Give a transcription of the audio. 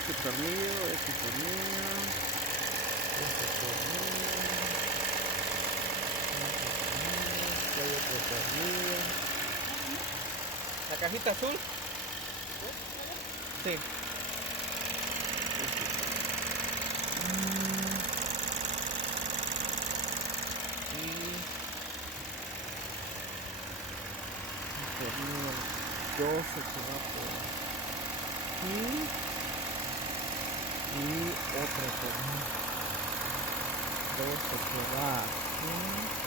este tornillo, este tornillo, este tornillo, este hay otro tornillo. ¿La cajita azul? Sí. Y el tornillo 12 que va por aquí. Y otro tornillo 12 que va aquí.